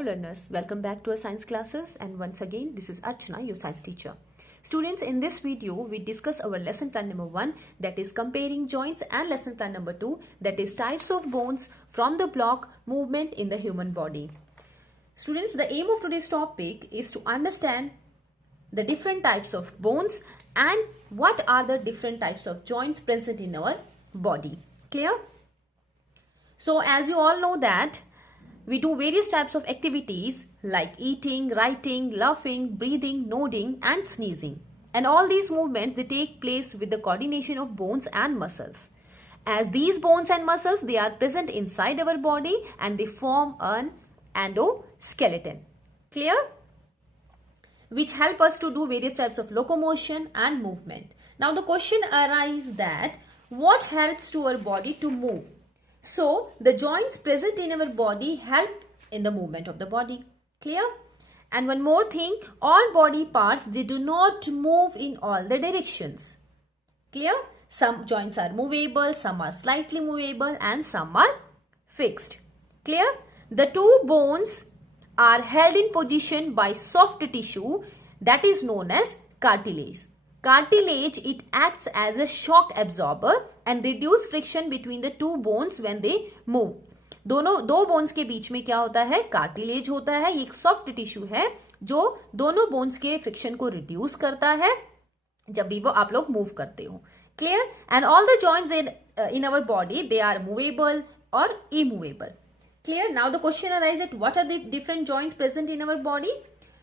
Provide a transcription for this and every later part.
Hello learners, welcome back to our science classes, and once again this is Archana, your science teacher. Students, in this video we discuss our lesson plan number 1, that is comparing joints, and lesson plan number 2, that is types of bones from the block movement in the human body. Students, the aim of today's topic is to understand the different types of bones and what are the different types of joints present in our body. Clear? So as you all know that we do various types of activities like eating, writing, laughing, breathing, nodding and sneezing. And all these movements, they take place with the coordination of bones and muscles. As these bones and muscles, they are present inside our body and they form an endoskeleton. Clear? Which help us to do various types of locomotion and movement. Now the question arises that what helps to our body to move? So, the joints present in our body help in the movement of the body. Clear? And one more thing, all body parts, they do not move in all the directions. Clear? Some joints are movable, some are slightly movable and some are fixed. Clear? The two bones are held in position by soft tissue that is known as cartilage. Cartilage, it acts as a shock absorber and reduce friction between the two bones when they move. दो bones के बीच में क्या होता है? Cartilage होता है. ये एक सॉफ्ट टिश्यू है जो दोनों बोन्स के फ्रिक्शन को रिड्यूस करता है जब भी वो आप लोग मूव करते हो. Clear? And all the joints in our body, they are movable और immovable. Clear? Now the question arises that what are the different joints present in our body?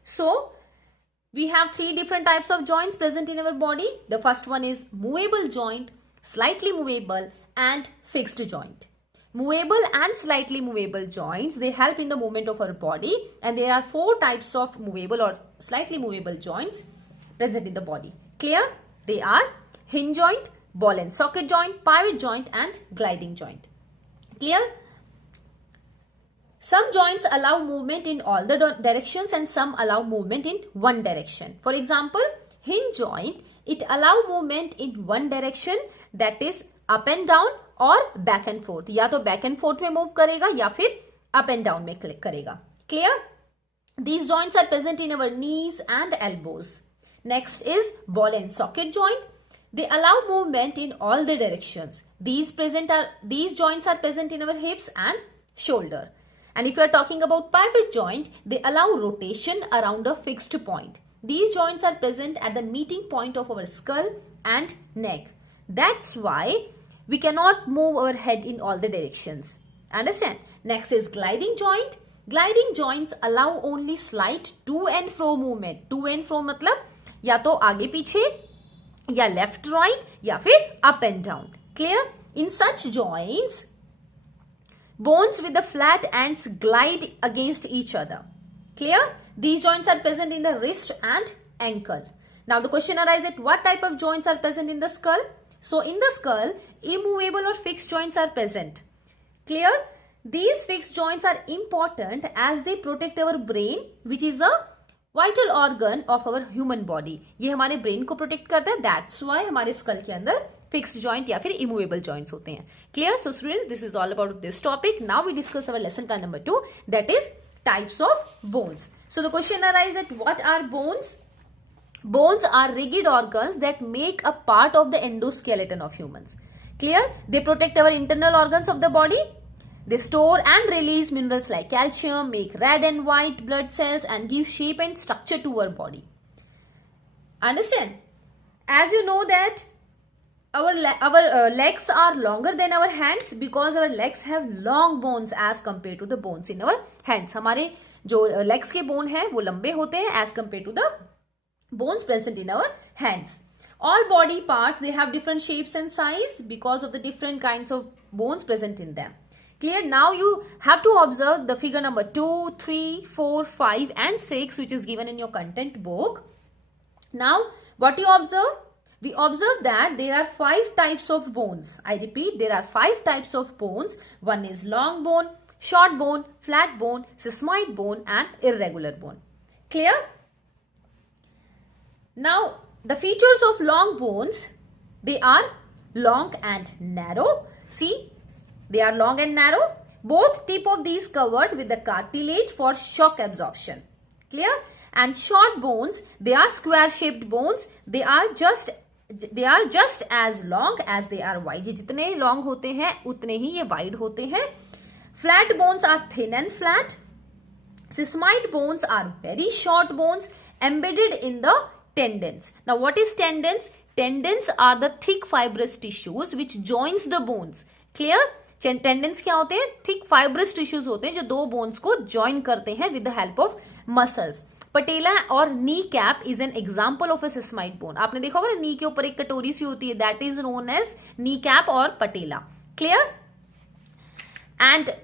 So, we have three different types of joints present in our body. The first one is movable joint, slightly movable and fixed joint. Movable and slightly movable joints, they help in the movement of our body, and there are four types of movable or slightly movable joints present in the body. Clear? They are hinge joint, ball and socket joint, pivot joint and gliding joint. Clear? Some joints allow movement in all the directions and some allow movement in one direction. For example, hinge joint, it allow movement in one direction, that is up and down or back and forth. या तो back and forth में move करेगा या फिर up and down में click करेगा. Clear? These joints are present in our knees and elbows. Next is ball and socket joint. They allow movement in all the directions. These joints are present in our hips and shoulder. And if you are talking about pivot joint, they allow rotation around a fixed point. These joints are present at the meeting point of our skull and neck. That's why we cannot move our head in all the directions. Understand? Next is gliding joint. Gliding joints allow only slight to and fro movement. To and fro मतलब या तो आगे पीछे या left right या फिर up and down. Clear? In such joints, bones with the flat ends glide against each other. Clear? These joints are present in the wrist and ankle. Now the question arises, what type of joints are present in the skull? So in the skull, immovable or fixed joints are present. Clear? These fixed joints are important as they protect our brain, which is a vital organ of our human body. ये हमारे brain को protect करता है. That's why हमारे skull के अंदर fixed joint या फिर immovable joints होते हैं. Clear? So students, this is all about this topic. Now we discuss our lesson plan number 2, that is types of bones. So the question arises that what are bones? Bones are rigid organs that make a part of the endoskeleton of humans. Clear? They protect our internal organs of the body. They store and release minerals like calcium, make red and white blood cells and give shape and structure to our body. Understand? As you know that our legs are longer than our hands because our legs have long bones as compared to the bones in our hands. हमारे जो legs के bone हैं वो लंबे होते हैं as compared to the bones present in our hands. All body parts, they have different shapes and size because of the different kinds of bones present in them. Clear? Now you have to observe the figure number 2, 3, 4, 5 and 6 which is given in your content book. Now what you observe? We observe that there are 5 types of bones. I repeat, there are 5 types of bones. One is long bone, short bone, flat bone, sesamoid bone and irregular bone. Clear? Now the features of long bones, they are long and narrow. See, they are long and narrow. Both tip of these covered with the cartilage for shock absorption. Clear? And short bones, they are square shaped bones. They are just as long as they are wide. ये जितने long होते हैं उतने ही ये wide होते हैं. Flat bones are thin and flat. Sesamoid bones are very short bones embedded in the tendons. Now what is tendons? Tendons are the thick fibrous tissues which joins the bones. Clear? Tendons क्या होते हैं? Thick fibrous tissues होते हैं जो दो bones को join करते हैं with the help of muscles. Patella और knee cap is an example of a sesamoid bone. आपने देखा होगा ना, knee के ऊपर एक कटोरी सी होती है, that is known as knee cap और patella. Clear? And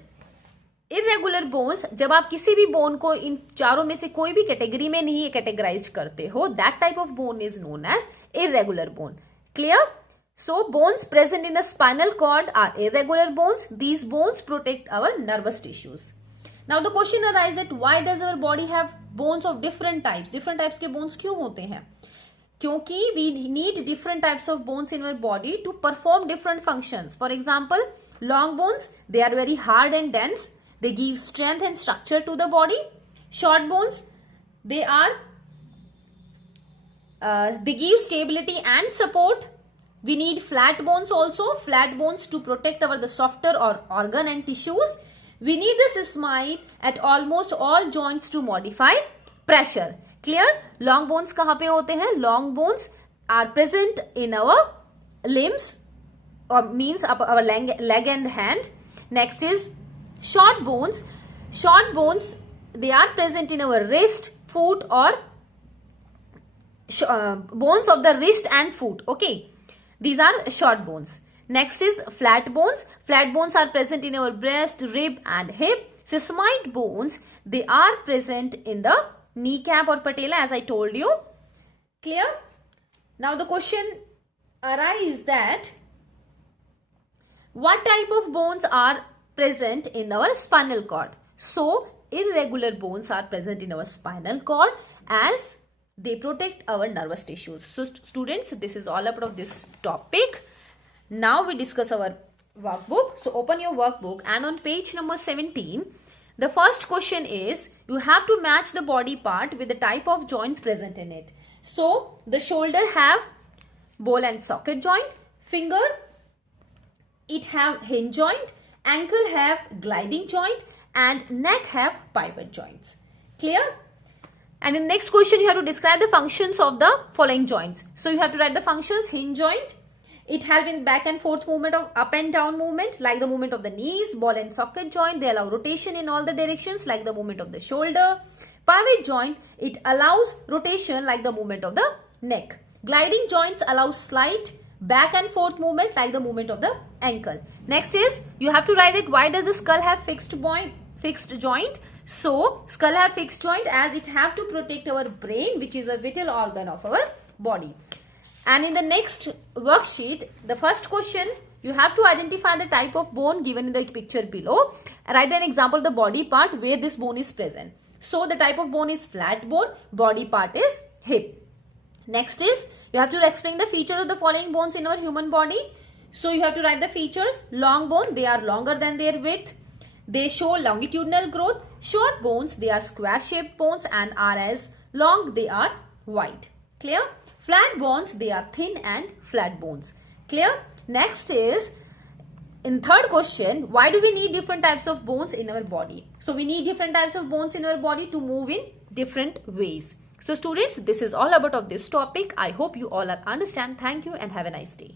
irregular bones, जब आप किसी भी बोन को इन चारों में से कोई भी कैटेगरी में नहीं कैटेगराइज करते हो, that type of bone is known as irregular bone. Clear? So bones present in the spinal cord are irregular bones. These bones protect our nervous tissues. Now the question arise that why does our body have bones of different types. Different types के bones क्यों होते हैं? क्योंकि we need different types of bones in our body to perform different functions. For example, long bones, they are very hard and dense. They give strength and structure to the body. Short bones, they give stability and support. We need flat bones also. Flat bones to protect the softer or organ and tissues. We need the sesamoid at almost all joints to modify pressure. Clear? Long bones कहाँ पे होते हैं? Long bones are present in our limbs, or means our leg and hand. Next is short bones. Short bones, they are present in our wrist, foot, or bones of the wrist and foot. Okay, these are short bones. Next is flat bones. Flat bones are present in our breast, rib, and hip. Sesamoid bones, they are present in the kneecap or patella, as I told you. Clear? Now the question arises that what type of bones are present in our spinal cord. So irregular bones are present in our spinal cord as they protect our nervous tissues. So students, this is all about this topic. Now we discuss our workbook. So open your workbook, and on page number 17, the first question is you have to match the body part with the type of joints present in it. So the shoulder have ball and socket joint, finger it have hinge joint, ankle have gliding joint, and neck have pivot joints. Clear? And in the next question you have to describe the functions of the following joints. So you have to write the functions. Hinge joint, it helps in back and forth movement of up and down movement like the movement of the knees. Ball and socket joint, they allow rotation in all the directions like the movement of the shoulder. Pivot joint, it allows rotation like the movement of the neck. Gliding joints allow slight back and forth movement like the movement of the ankle. Next is you have to write it. Why does the skull have fixed joint? So skull have fixed joint as it have to protect our brain, which is a vital organ of our body. And in the next worksheet, the first question, you have to identify the type of bone given in the picture below. Write an example of the body part where this bone is present. So the type of bone is flat bone, body part is hip. Next is you have to explain the features of the following bones in our human body. So you have to write the features. Long bone, they are longer than their width. They show longitudinal growth. Short bones, they are square shaped bones and are as long, they are wide. Clear? Flat bones, they are thin and flat bones. Clear? Next is, in third question, why do we need different types of bones in our body? So we need different types of bones in our body to move in different ways. So students, this is all about of this topic. I hope you all understand. Thank you and have a nice day.